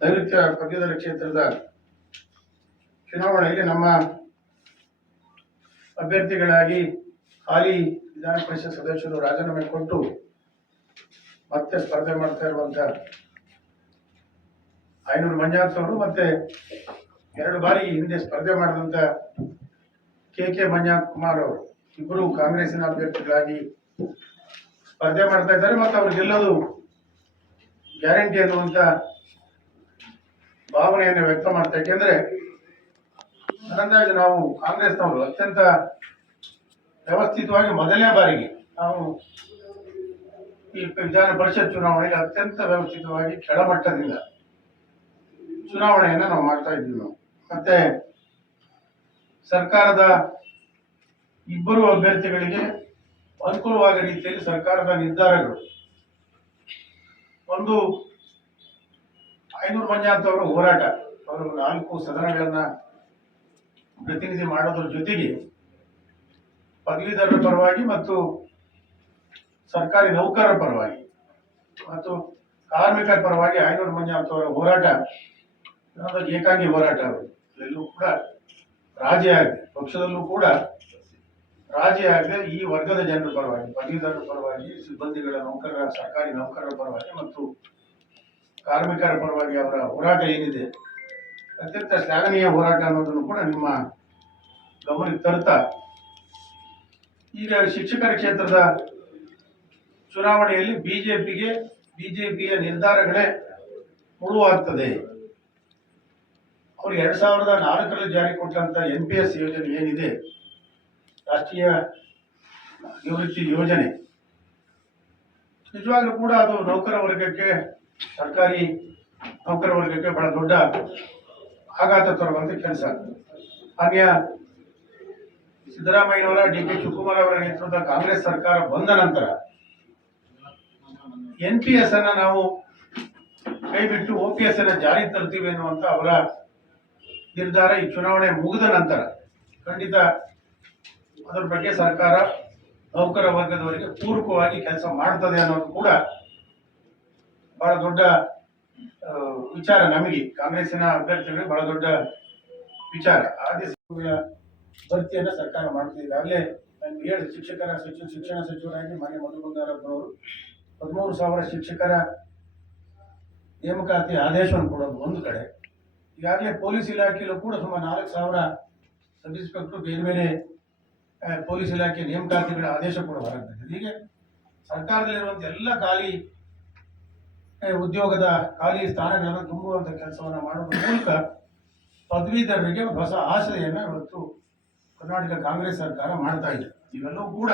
ನೈಋತ್ಯ ಪದವೀಧರ ಕ್ಷೇತ್ರದ ಚುನಾವಣೆಯಲ್ಲಿ ನಮ್ಮ ಅಭ್ಯರ್ಥಿಗಳಾಗಿ ಹಾಲಿ ವಿಧಾನ ಪರಿಷತ್ ಸದಸ್ಯರು ರಾಜೀನಾಮೆ ಕೊಟ್ಟು ಮತ್ತೆ ಸ್ಪರ್ಧೆ ಮಾಡ್ತಾ ಇರುವಂತ ಐನೂರು ಮಂಜಾತ್ ಅವರು ಮತ್ತೆ ಎರಡು ಬಾರಿ ಹಿಂದೆ ಸ್ಪರ್ಧೆ ಮಾಡಿದಂತ ಕೆ ಕೆ ಮಂಜಾತ್ ಕುಮಾರ್ ಅವರು. ಇಬ್ಬರು ಕಾಂಗ್ರೆಸ್ಸಿನ ಅಭ್ಯರ್ಥಿಗಳಾಗಿ ಸ್ಪರ್ಧೆ ಮಾಡ್ತಾ ಇದ್ದಾರೆ ಮತ್ತು ಅವ್ರು ಗೆಲ್ಲೋದು ಗ್ಯಾರಂಟಿ ಅನ್ನುವಂತ ಭಾವನೆಯನ್ನು ವ್ಯಕ್ತ ಮಾಡ್ತಾ ಯಾಕೆಂದ್ರೆ ಅಂದಾಜು ನಾವು ಕಾಂಗ್ರೆಸ್ನವರು ಅತ್ಯಂತ ವ್ಯವಸ್ಥಿತವಾಗಿ ಮೊದಲನೇ ಬಾರಿಗೆ ನಾವು ಈ ವಿಧಾನ ಪರಿಷತ್ ಚುನಾವಣೆಗೆ ಅತ್ಯಂತ ವ್ಯವಸ್ಥಿತವಾಗಿ ಕೆಳಮಟ್ಟದಿಂದ ಚುನಾವಣೆಯನ್ನು ನಾವು ಮಾಡ್ತಾ ಇದ್ವಿ ನಾವು. ಮತ್ತೆ ಸರ್ಕಾರದ ಇಬ್ಬರು ಅಭ್ಯರ್ಥಿಗಳಿಗೆ ಅನುಕೂಲವಾದ ರೀತಿಯಲ್ಲಿ ಸರ್ಕಾರದ ನಿರ್ಧಾರಗಳು. ಒಂದು ಐನೂರು ಮಂಜಾತ್ ಅವರ ಹೋರಾಟ. ಅವರು ನಾಲ್ಕು ಸದನಗಳನ್ನ ಪ್ರತಿನಿಧಿ ಮಾಡೋದ್ರ ಜೊತೆಗೆ ಪದವೀಧರರ ಪರವಾಗಿ ಮತ್ತು ಸರ್ಕಾರಿ ನೌಕರರ ಪರವಾಗಿ ಮತ್ತು ಕಾರ್ಮಿಕರ ಪರವಾಗಿ ಐನೂರು ಮಂಜಾತ್ ಅವರ ಹೋರಾಟ. ಏಕಾಂಗಿ ಹೋರಾಟ ಎಲ್ಲೂ ಕೂಡ ರಾಜಿ ಆಗಿದೆ, ಪಕ್ಷದಲ್ಲೂ ಕೂಡ ರಾಜಿ ಆಗದೆ ಈ ವರ್ಗದ ಜನರ ಪರವಾಗಿ, ಪದವೀಧರರ ಪರವಾಗಿ, ಸಿಬ್ಬಂದಿಗಳ ನೌಕರರ, ಸರ್ಕಾರಿ ನೌಕರರ ಪರವಾಗಿ ಮತ್ತು ಕಾರ್ಮಿಕರ ಪರವಾಗಿ ಅವರ ಹೋರಾಟ ಏನಿದೆ, ಅತ್ಯಂತ ಶ್ಲಾಘನೀಯ ಹೋರಾಟ ಅನ್ನೋದನ್ನು ಕೂಡ ನಿಮ್ಮ ಗಮನಕ್ಕೆ ತರ್ತಾ ಈಗ ಶಿಕ್ಷಕರ ಕ್ಷೇತ್ರದ ಚುನಾವಣೆಯಲ್ಲಿ ಬಿಜೆಪಿಗೆ, ಬಿಜೆಪಿಯ ನಿರ್ಧಾರಗಳೇ ಮುಳುವಾಗ್ತದೆ. ಅವರು ಎರಡು ಸಾವಿರದ ನಾಲ್ಕರಲ್ಲಿ ಜಾರಿ ಕೊಟ್ಟಂತ ಎನ್ ಪಿ ಎಸ್ ಯೋಜನೆ ಏನಿದೆ, ರಾಷ್ಟ್ರೀಯ ನಿವೃತ್ತಿ ಯೋಜನೆ, ನಿಜವಾಗ್ಲೂ ಕೂಡ ಅದು ನೌಕರ ವರ್ಗಕ್ಕೆ ಸರ್ಕಾರಿ ನೌಕರ ವರ್ಗಕ್ಕೆ ಬಹಳ ದೊಡ್ಡ ಆಘಾತ ತರುವಂತ ಕೆಲಸ. ಹಾಗೆಯ ಸಿದ್ದರಾಮಯ್ಯನವರ, ಡಿ ಕೆ ಶಿವಕುಮಾರ್ ಅವರ ನೇತೃತ್ವದ ಕಾಂಗ್ರೆಸ್ ಸರ್ಕಾರ ಬಂದ ನಂತರ ಎನ್ ಪಿ ಎಸ್ ಅನ್ನ ನಾವು ಕೈ ಬಿಟ್ಟು ಒ ಪಿ ಎಸ್ ಅನ್ನ ಜಾರಿ ತರ್ತೀವಿ ಎನ್ನುವಂತ ಅವರ ನಿರ್ಧಾರ ಈ ಚುನಾವಣೆ ಮುಗಿದ ನಂತರ ಖಂಡಿತ ಅದರ ಬಗ್ಗೆ ಸರ್ಕಾರ ನೌಕರ ವರ್ಗದವರಿಗೆ ಪೂರಕವಾಗಿ ಕೆಲಸ ಮಾಡ್ತದೆ ಅನ್ನೋದು ಕೂಡ ಬಹಳ ದೊಡ್ಡ ವಿಚಾರ ನಮಗೆ, ಕಾಂಗ್ರೆಸ್ಸಿನ ಅಭ್ಯರ್ಥಿಗಳಿಗೆ ಬಹಳ ದೊಡ್ಡ ವಿಚಾರ. ಆದೇಶಗಳ ಭರ್ತಿಯನ್ನು ಸರ್ಕಾರ ಮಾಡ್ತಿದೆ ಅಲ್ಲೇ ನಾನು ಹೇಳಿ, ಶಿಕ್ಷಕರ ಸಚಿವ, ಶಿಕ್ಷಣ ಸಚಿವರಾಗಿ ಮನೆ ಮಧು ಬಂಗಾರಪ್ಪನವರು ಹದಿಮೂರು ಸಾವಿರ ಶಿಕ್ಷಕರ ನೇಮಕಾತಿ ಆದೇಶವನ್ನು ಕೊಡೋದು ಒಂದು ಕಡೆ. ಈಗಾಗಲೇ ಪೊಲೀಸ್ ಇಲಾಖೆಯಲ್ಲೂ ಕೂಡ ಸುಮಾರು ನಾಲ್ಕು ಸಾವಿರ ಸಬ್ ಇನ್ಸ್ಪೆಕ್ಟರ್ ಬೇರೆ ಬೇರೆ ಪೊಲೀಸ್ ಇಲಾಖೆ ನೇಮಕಾತಿಗಳ ಆದೇಶ ಕೂಡ ಹೊರಗ್ತದೆ ಹೀಗೆ ಸರ್ಕಾರದಲ್ಲಿರುವಂಥ ಎಲ್ಲ ಖಾಲಿ ಉದ್ಯೋಗದ ಖಾಲಿ ಸ್ಥಾನಗಳನ್ನು ತುಂಬುವಂಥ ಕೆಲಸವನ್ನು ಮಾಡೋದ್ರ ಮೂಲಕ ಪದವೀಧರರಿಗೆ ಹೊಸ ಆಶ್ರಯನ ಇವತ್ತು ಕರ್ನಾಟಕ ಕಾಂಗ್ರೆಸ್ ಸರ್ಕಾರ ಮಾಡ್ತಾ ಇದೆ. ಇವೆಲ್ಲವೂ ಕೂಡ